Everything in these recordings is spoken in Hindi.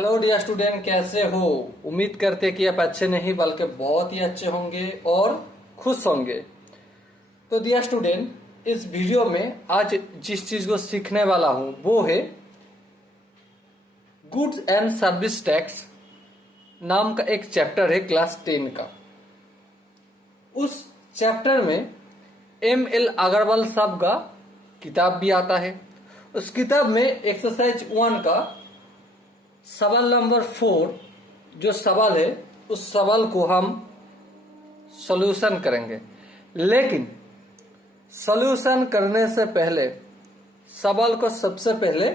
हेलो डियर स्टूडेंट, कैसे हो? उम्मीद करते कि आप अच्छे नहीं बल्कि बहुत ही अच्छे होंगे और खुश होंगे। तो डियर स्टूडेंट, इस वीडियो में आज जिस चीज को सीखने वाला हूं वो है गुड्स एंड सर्विस टैक्स नाम का एक चैप्टर है क्लास 10 का। उस चैप्टर में एम.एल. अग्रवाल साहब का किताब भी आता है। उस किताब में एक्सरसाइज 1 का सवाल नंबर 4 जो सवाल है उस सवाल को हम सॉल्यूशन करेंगे। लेकिन सॉल्यूशन करने से पहले सवाल को सबसे पहले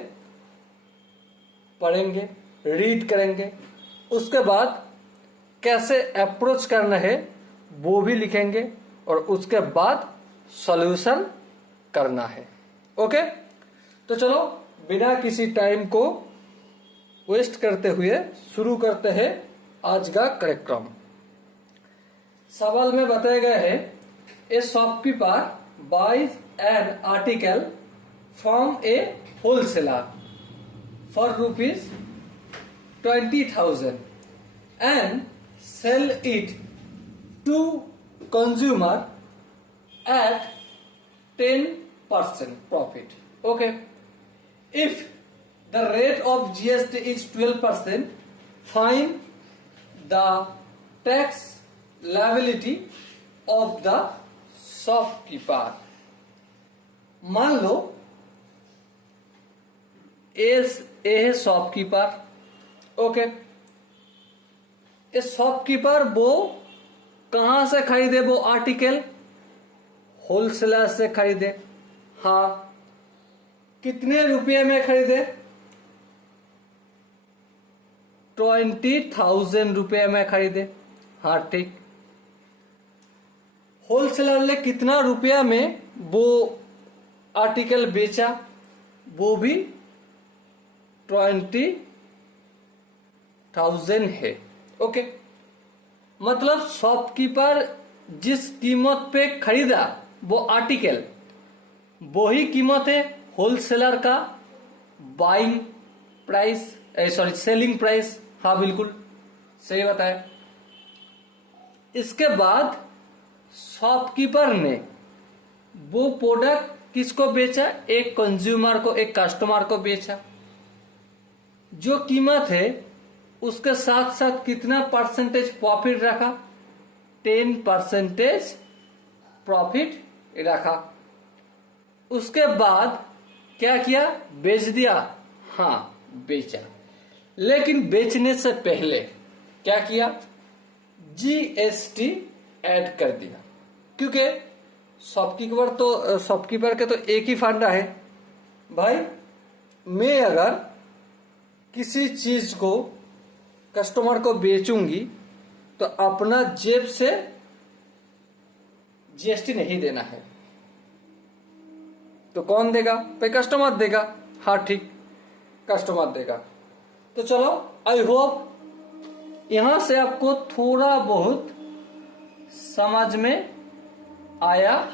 पढ़ेंगे, रीड करेंगे, उसके बाद कैसे अप्रोच करना है वो भी लिखेंगे और उसके बाद सॉल्यूशन करना है। ओके, तो चलो बिना किसी टाइम को वेस्ट करते हुए शुरू करते हैं आज का कार्यक्रम। सवाल में बताया गया है a shopkeeper buys an article from a wholesaler for ₹20,000 and sell it to consumer at 10% profit. Okay. If the rate of GST is 12%, find the tax liability of the shopkeeper. मान लो ए है शॉपकीपर। ओके, ये शॉपकीपर वो कहां से खरीदे वो आर्टिकल? होलसेलर से खरीदे। हाँ, कितने रुपये में खरीदे? 20,000 रुपये में खरीदे। हाँ ठीक। होलसेलर ने कितना रुपया में वो आर्टिकल बेचा? वो भी 20,000 है। ओके, मतलब शॉपकीपर जिस कीमत पे खरीदा वो आर्टिकल वही कीमत है होलसेलर का बाइंग प्राइस, सेलिंग प्राइस। हाँ बिल्कुल सही बताया। इसके बाद शॉपकीपर ने वो प्रोडक्ट किसको बेचा? एक कंज्यूमर को, एक कस्टमर को बेचा। जो कीमत है उसके साथ साथ कितना परसेंटेज प्रॉफिट रखा? 10% प्रॉफिट रखा। उसके बाद क्या किया? बेच दिया। हाँ बेचा। लेकिन बेचने से पहले क्या किया? जीएसटी ऐड कर दिया, क्योंकि शॉपकीपर के तो एक ही फंडा है भाई। मैं अगर किसी चीज को कस्टमर को बेचूंगी तो अपना जेब से जीएसटी नहीं देना है, तो कौन देगा? भाई कस्टमर देगा। हाँ ठीक, कस्टमर देगा। तो चलो, आई होप यहां से आपको थोड़ा बहुत समझ में आया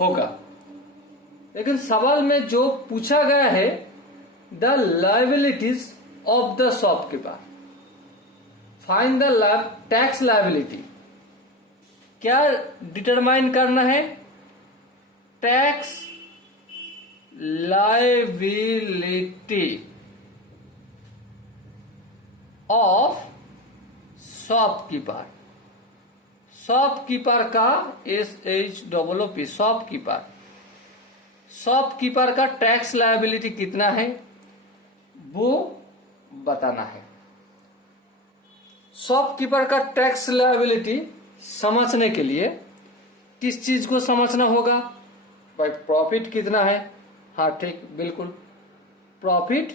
होगा। लेकिन सवाल में जो पूछा गया है the liabilities of the shopkeeper, find the tax liability. क्या डिटरमाइन करना है? Tax liability of shopkeeper. Shopkeeper का SHOOP, शॉपकीपर। शॉपकीपर का टैक्स लायबिलिटी कितना है वो बताना है। शॉपकीपर का टैक्स लायबिलिटी समझने के लिए किस चीज को समझना होगा? भाई प्रॉफिट कितना है। हाँ ठीक, बिल्कुल प्रॉफिट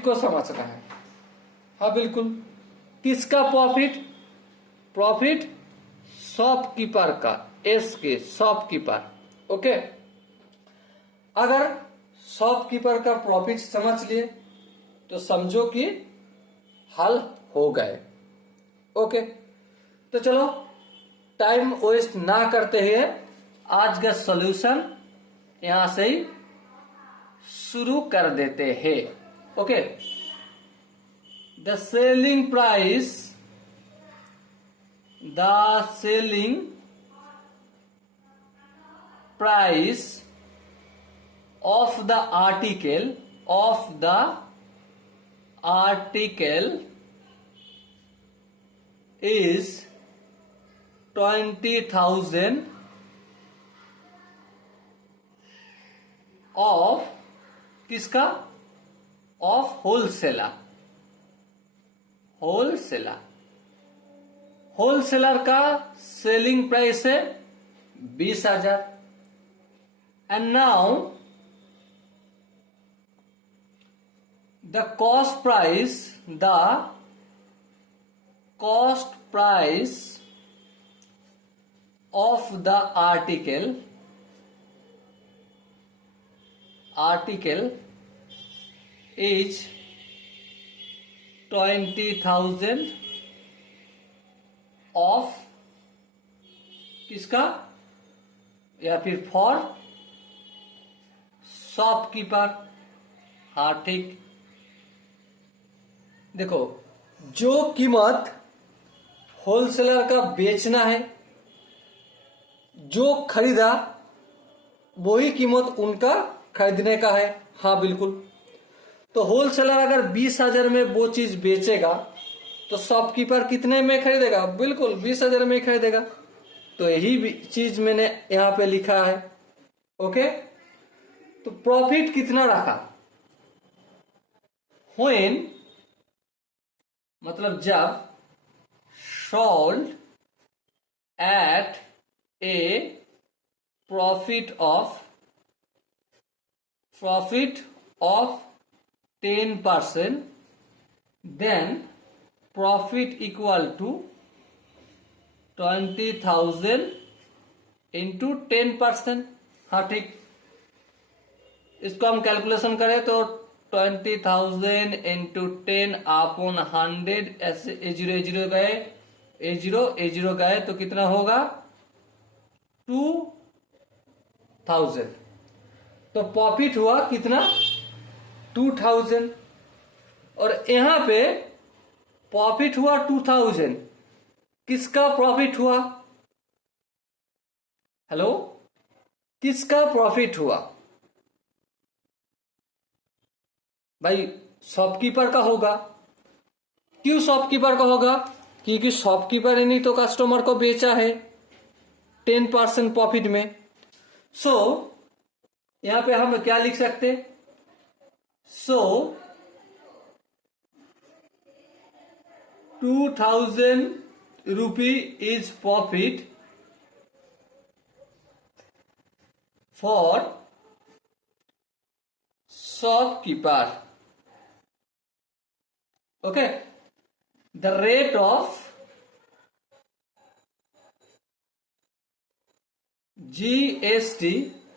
को समझना है। हाँ बिल्कुल, किसका प्रॉफिट? प्रॉफिट शॉपकीपर का, के शॉपकीपर। ओके, अगर शॉपकीपर का प्रॉफिट समझ लिए तो समझो कि हल हो गए। ओके, तो चलो टाइम वेस्ट ना करते हुए आज का सॉल्यूशन यहां से ही शुरू कर देते हैं। Okay, the selling price of the article is 20,000 of किसका? of wholesaler का सेलिंग प्राइस है 20,000। And now the cost price of the article is 20,000 of किसका? या फिर फॉर शॉपकीपर। हाँ ठीक। देखो, जो कीमत होलसेलर का बेचना है, जो खरीदा वही कीमत उनका खरीदने का है। हाँ बिल्कुल। तो होलसेलर अगर 20,000 में वो चीज बेचेगा तो शॉपकीपर कितने में खरीदेगा? बिल्कुल 20,000 में खरीदेगा। तो यही चीज मैंने यहां पे लिखा है। ओके, तो प्रॉफिट कितना रखा? व्हेन मतलब जब sold at a profit of 10%, then profit equal to 20,000 into 10%। हाँ ठीक। इसको हम कैलकुलेशन करें तो 20,000 into 10 अपॉन 100, ऐसे A0 गए, A0 गए तो कितना होगा? 2,000। तो प्रॉफिट हुआ कितना? 2,000। और यहां पे प्रॉफिट हुआ 2,000। किसका प्रॉफिट हुआ? हेलो, किसका प्रॉफिट हुआ भाई? शॉपकीपर का होगा। क्यों शॉपकीपर का होगा? क्योंकि शॉपकीपर ने तो कस्टमर को बेचा है 10% प्रॉफिट में। सो यहां पे हम क्या लिख सकते? So 2,000 rupee is profit for shopkeeper. Okay, the rate of GST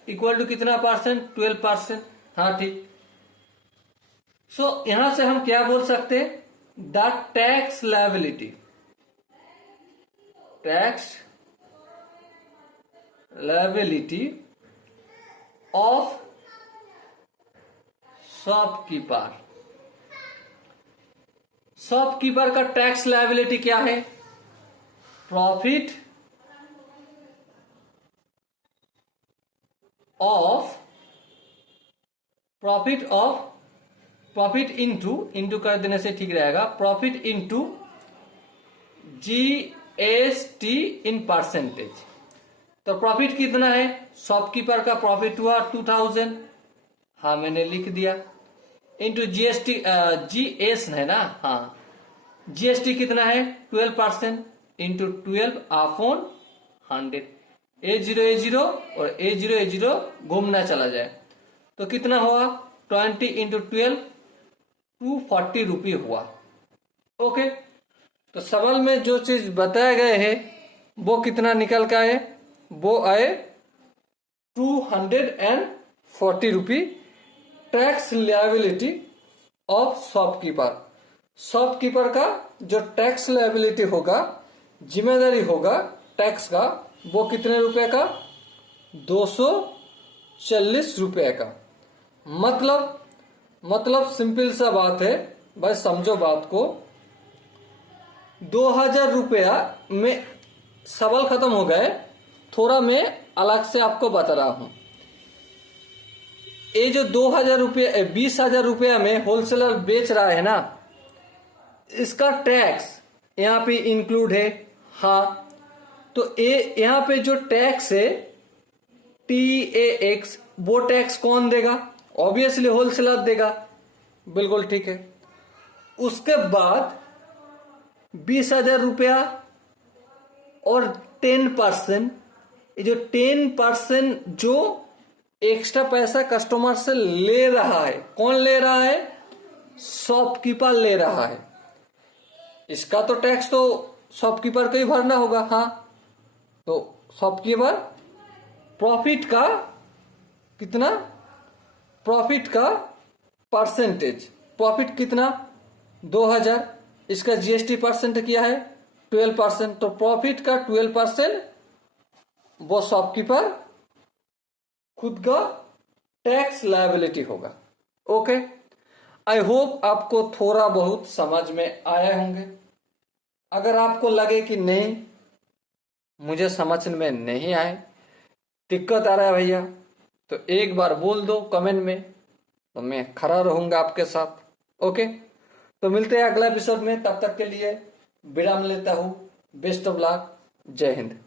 equal to कितना परसेंट? 12%। हाँ ठीक। सो यहां से हम क्या बोल सकते? The tax liability of shopkeeper का टैक्स लायबिलिटी क्या है? प्रॉफिट इंटू कर देने से ठीक रहेगा। Profit into GST in percentage. तो प्रॉफिट कितना है? शॉपकीपर का प्रॉफिट हुआ 2,000। हाँ मैंने लिख दिया। इंटू GS है ना? हाँ, GST कितना है? 12% इंटू 12 अपॉन 100। A0 और A0 घूमना चला जाए तो कितना हुआ? 20 इंटू 12 240 रुपये हुआ। ओके, तो सवाल में जो चीज बताए गए हैं वो कितना निकल के आए? वो आए 240 रुपये टैक्स लायबिलिटी ऑफ शॉपकीपर का जो टैक्स लायबिलिटी होगा, जिम्मेदारी होगा टैक्स का, वो कितने रुपए का? 240 रुपए का। मतलब सिंपल सा बात है भाई, समझो बात को। 2000 रुपया में सवाल खत्म हो गए। थोड़ा मैं अलग से आपको बता रहा हूं। ये जो 2000 रुपया 20,000 रुपया में होलसेलर बेच रहा है ना, इसका टैक्स यहाँ पे इंक्लूड है। हाँ, तो ये यहाँ पे जो टैक्स है TAX, वो टैक्स कौन देगा? ऑब्वियसली होलसेलर देगा। बिल्कुल ठीक है। उसके बाद 20,000 रुपया और 10%, ये जो 10% जो एक्स्ट्रा पैसा कस्टमर से ले रहा है, कौन ले रहा है? शॉपकीपर ले रहा है। इसका तो टैक्स तो शॉपकीपर को ही भरना होगा। हाँ, तो शॉपकीपर प्रॉफिट का कितना? प्रॉफिट का परसेंटेज, प्रॉफिट कितना? 2000, इसका GST परसेंट किया है 12%, तो प्रॉफिट का 12% वो शॉपकीपर खुद का टैक्स लायबिलिटी होगा। ओके, आई होप आपको थोड़ा बहुत समझ में आए होंगे। अगर आपको लगे कि नहीं, मुझे समझ में नहीं आए, दिक्कत आ रहा है भैया, तो एक बार बोल दो कमेंट में, तो मैं खड़ा रहूंगा आपके साथ। ओके, तो मिलते हैं अगला एपिसोड में। तब तक के लिए विराम लेता हूं। Best of luck. जय हिंद।